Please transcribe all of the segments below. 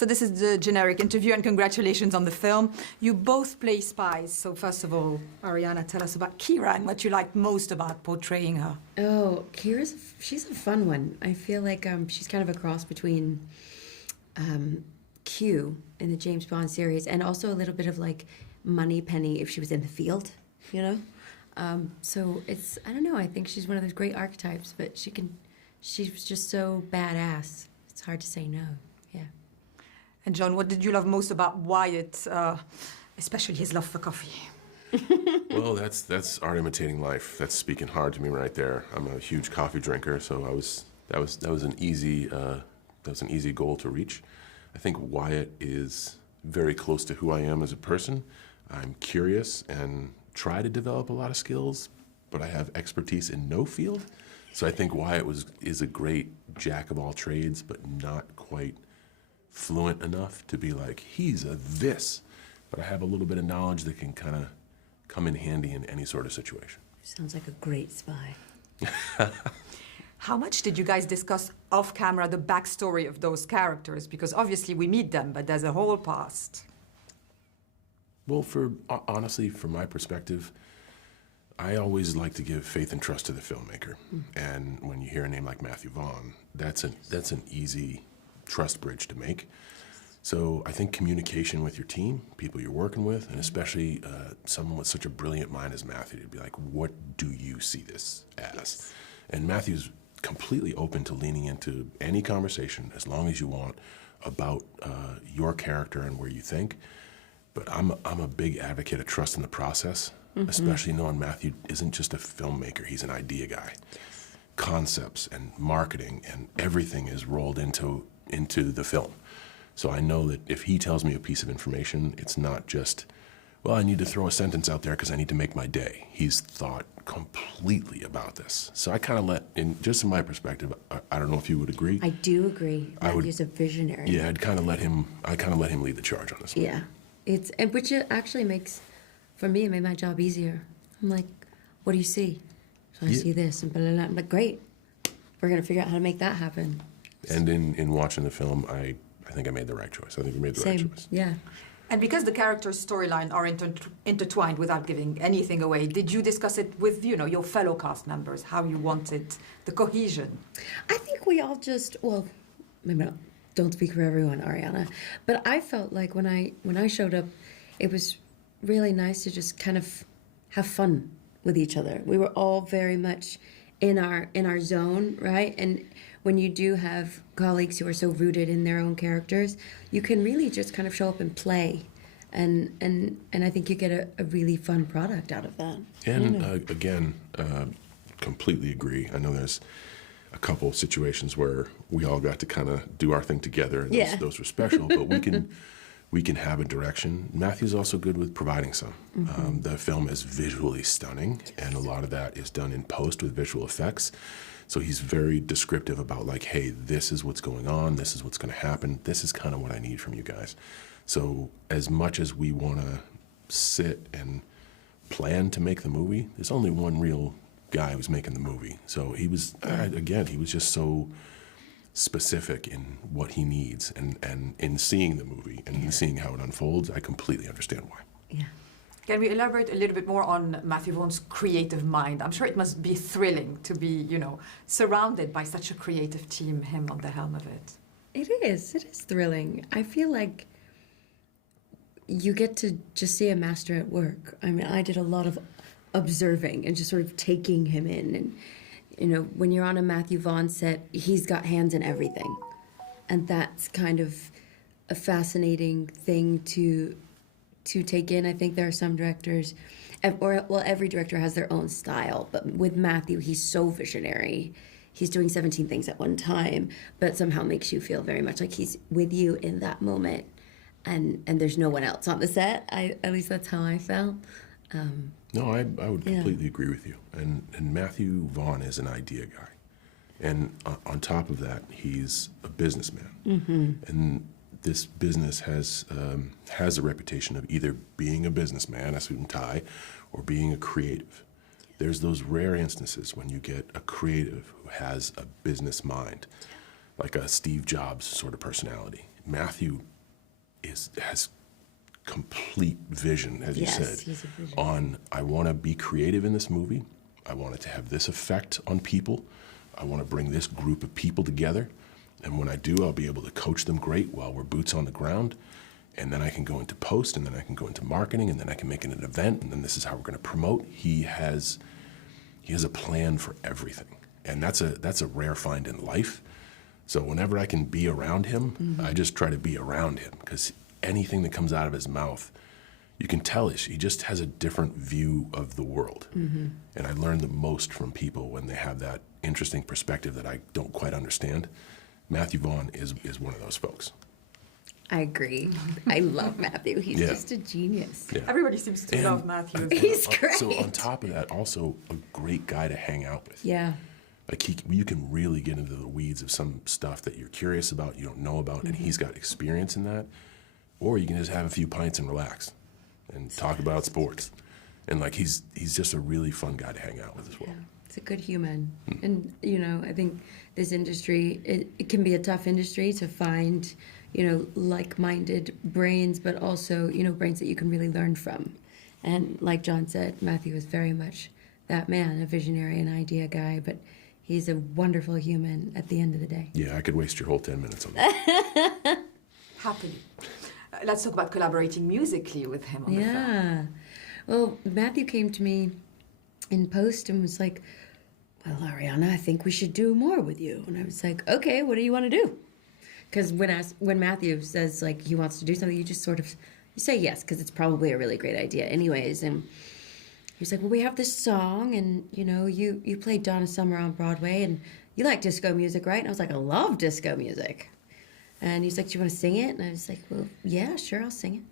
So this is the generic interview, and congratulations on the film. You both play spies. So first of all, Ariana, tell us about Kira and what you like most about portraying her. Oh, she's a fun one. I feel like she's kind of a cross between Q in the James Bond series and also a little bit of like Moneypenny if she was in the field, you know? So it's, I don't know, I think she's one of those great archetypes, but she's just so badass. It's hard to say no, yeah. And John, what did you love most about Wyatt, especially his love for coffee? Well, that's art imitating life. That's speaking hard to me right there. I'm a huge coffee drinker, so that was an easy goal to reach. I think Wyatt is very close to who I am as a person. I'm curious and try to develop a lot of skills, but I have expertise in no field. So I think Wyatt is a great jack of all trades, but not quite fluent enough to be like, he's a this. But I have a little bit of knowledge that can kind of come in handy in any sort of situation. Sounds like a great spy. How much did you guys discuss off camera the backstory of those characters? Because obviously we meet them, but there's a whole past. Well, honestly, from my perspective, I always like to give faith and trust to the filmmaker. And when you hear a name like Matthew Vaughn, that's an easy trust bridge to make. So I think communication with your team, people you're working with, and especially someone with such a brilliant mind as Matthew, to be like, what do you see this as? Yes. And Matthew's completely open to leaning into any conversation as long as you want about your character and where you think. But I'm a big advocate of trust in the process, especially knowing Matthew isn't just a filmmaker, he's an idea guy. Yes. Concepts and marketing and everything is rolled into the film. So I know that if he tells me a piece of information, it's not just, well, I need to throw a sentence out there because I need to make my day. He's thought completely about this. So I kind of just in my perspective, I don't know if you would agree. I do agree. Matthew's a visionary. Yeah, I kind of let him lead the charge on this one. Yeah. Which it actually makes, for me, it made my job easier. I'm like, what do you see? So I see this and blah, blah, blah. I'm like, great. We're going to figure out how to make that happen. And in watching the film, I think I made the right choice. I think we made the right choice. Yeah. And because the characters' storyline are intertwined without giving anything away, did you discuss it with, your fellow cast members, how you wanted the cohesion? I think we all just, well, maybe not, don't speak for everyone, Ariana, but I felt like when I showed up, it was really nice to just kind of have fun with each other. We were all very much in our zone, right? And when you do have colleagues who are so rooted in their own characters, you can really just kind of show up and play. And I think you get a really fun product out of that. And again, completely agree. I know there's a couple situations where we all got to kind of do our thing together. And those were special, but we can have a direction. Matthew's also good with providing some. The film is visually stunning, and a lot of that is done in post with visual effects. So he's very descriptive about like, hey, this is what's going on, this is what's going to happen, this is kind of what I need from you guys. So as much as we want to sit and plan to make the movie, there's only one real guy who's making the movie. So he was, again, he was just so specific in what he needs, and in seeing the movie and in seeing how it unfolds, I completely understand why. Yeah. Can we elaborate a little bit more on Matthew Vaughn's creative mind? I'm sure it must be thrilling to be, surrounded by such a creative team, him on the helm of it. It is thrilling. I feel like you get to just see a master at work. I mean, I did a lot of observing and just sort of taking him in. And, when you're on a Matthew Vaughn set, he's got hands in everything. And that's kind of a fascinating thing to take in. I think there are some directors, every director has their own style, but with Matthew, he's so visionary. He's doing 17 things at one time, but somehow makes you feel very much like he's with you in that moment. And there's no one else on the set. At least that's how I felt. No, I would completely agree with you. And Matthew Vaughn is an idea guy. And on top of that, he's a businessman. And this business has a reputation of either being a businessman, a suit and tie, or being a creative. There's those rare instances when you get a creative who has a business mind, like a Steve Jobs sort of personality. Matthew has complete vision, as you Yes, said, he's a visionary. on I want to be creative in this movie. I want it to have this effect on people. I want to bring this group of people together. And when I do, I'll be able to coach them great while we're boots on the ground. And then I can go into post, and then I can go into marketing, and then I can make it an event, and then this is how we're going to promote. He has a plan for everything. And that's a rare find in life. So whenever I can be around him, I just try to be around him, because anything that comes out of his mouth, you can tell he just has a different view of the world. And I learn the most from people when they have that interesting perspective that I don't quite understand. Matthew Vaughn is one of those folks. I agree. I love Matthew. He's just a genius. Yeah. Everybody seems to love Matthew. He's great. So on top of that, also a great guy to hang out with. Yeah. Like you can really get into the weeds of some stuff that you're curious about, you don't know about, and he's got experience in that. Or you can just have a few pints and relax and talk about sports. And like he's just a really fun guy to hang out with as well. Yeah. It's a good human. And, I think this industry, it can be a tough industry to find, like-minded brains, but also, brains that you can really learn from. And like John said, Matthew is very much that man, a visionary, an idea guy, but he's a wonderful human at the end of the day. Yeah, I could waste your whole 10 minutes on that. Happily. Let's talk about collaborating musically with him on the film. Yeah. Well, Matthew came to me in post and was like, well, Ariana, I think we should do more with you. And I was like, okay, what do you want to do? Because when Matthew says, like, he wants to do something, you just sort of, you say yes, because it's probably a really great idea anyways. And he was like, well, we have this song, and, you played Donna Summer on Broadway, and you like disco music, right? And I was like, I love disco music. And he's like, do you want to sing it? And I was like, well, yeah, sure, I'll sing it.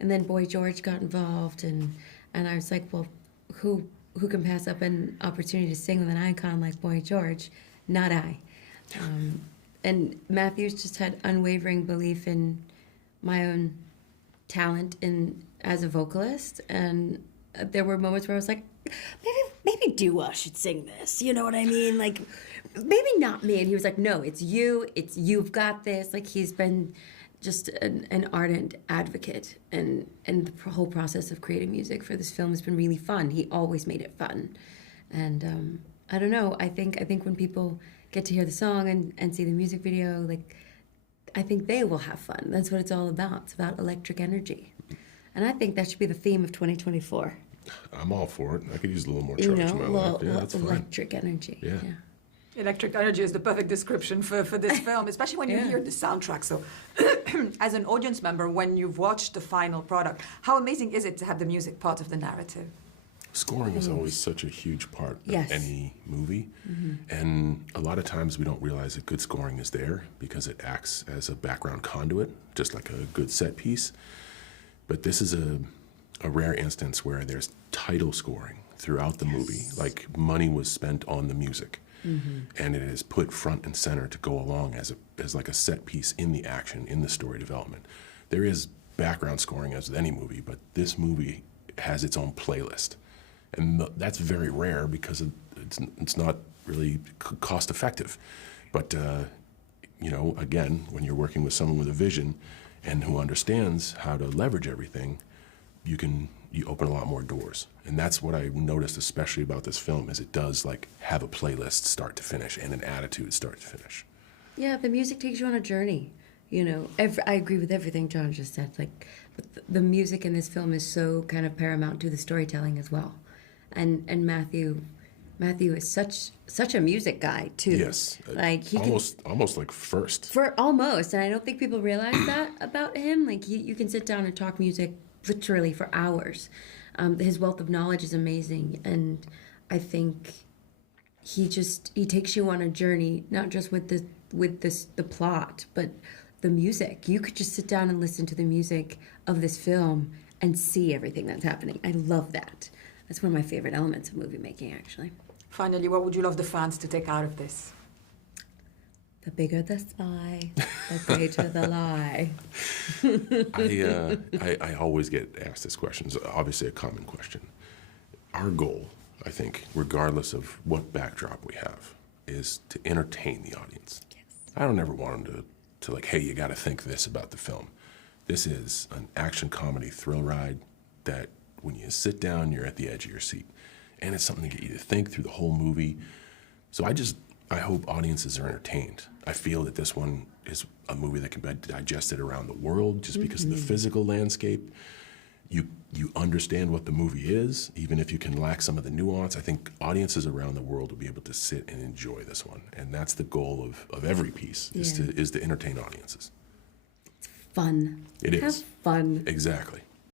And then Boy George got involved, and I was like, well, who can pass up an opportunity to sing with an icon like Boy George? Not I. And Matthew's just had unwavering belief in my own talent as a vocalist, and there were moments where I was like, maybe Dua should sing this. You know what I mean? Like, maybe not me. And he was like, no, it's you've got this. Like, he's been just an ardent advocate, and the whole process of creating music for this film has been really fun. He always made it fun, and I don't know. I think when people get to hear the song and see the music video, like, I think they will have fun. That's what it's all about. It's about electric energy, and I think that should be the theme of 2024. I'm all for it. I could use a little more charge in my life. Yeah, that's fine. Electric energy. Yeah. Electric energy is the perfect description for this film, especially when you hear the soundtrack. So, as an audience member, when you've watched the final product, how amazing is it to have the music part of the narrative? Scoring is always such a huge part Yes. of any movie. And a lot of times we don't realize that good scoring is there because it acts as a background conduit, just like a good set piece. But this is a rare instance where there's title scoring throughout the movie. Like, money was spent on the music. And it is put front and center to go along as like a set piece in the action, in the story development. There is background scoring as with any movie, but this movie has its own playlist. And that's very rare because it's not really cost effective. But, again, when you're working with someone with a vision and who understands how to leverage everything, you open a lot more doors. And that's what I noticed especially about this film, is it does like have a playlist start to finish and an attitude start to finish. Yeah, the music takes you on a journey. I agree with everything John just said. Like, the music in this film is so kind of paramount to the storytelling as well. And Matthew is such a music guy too. Yes, like he almost like first. Almost, and I don't think people realize that about him. Like, you can sit down and talk music literally for hours. His wealth of knowledge is amazing, and I think he takes you on a journey, not just with the plot, but the music. You could just sit down and listen to the music of this film and see everything that's happening. I love that. That's one of my favorite elements of movie making, actually. Finally, what would you love the fans to take out of this? The bigger the spy, the greater the lie. I always get asked this question. It's obviously a common question. Our goal, I think, regardless of what backdrop we have, is to entertain the audience. Yes. I don't ever want them to like, hey, you got to think this about the film. This is an action comedy thrill ride that when you sit down, you're at the edge of your seat. And it's something to get you to think through the whole movie. So I hope audiences are entertained. I feel that this one is a movie that can be digested around the world just because of the physical landscape. You understand what the movie is, even if you can lack some of the nuance. I think audiences around the world will be able to sit and enjoy this one. And that's the goal of every piece, is to entertain audiences. Fun. It is. Have fun. Exactly.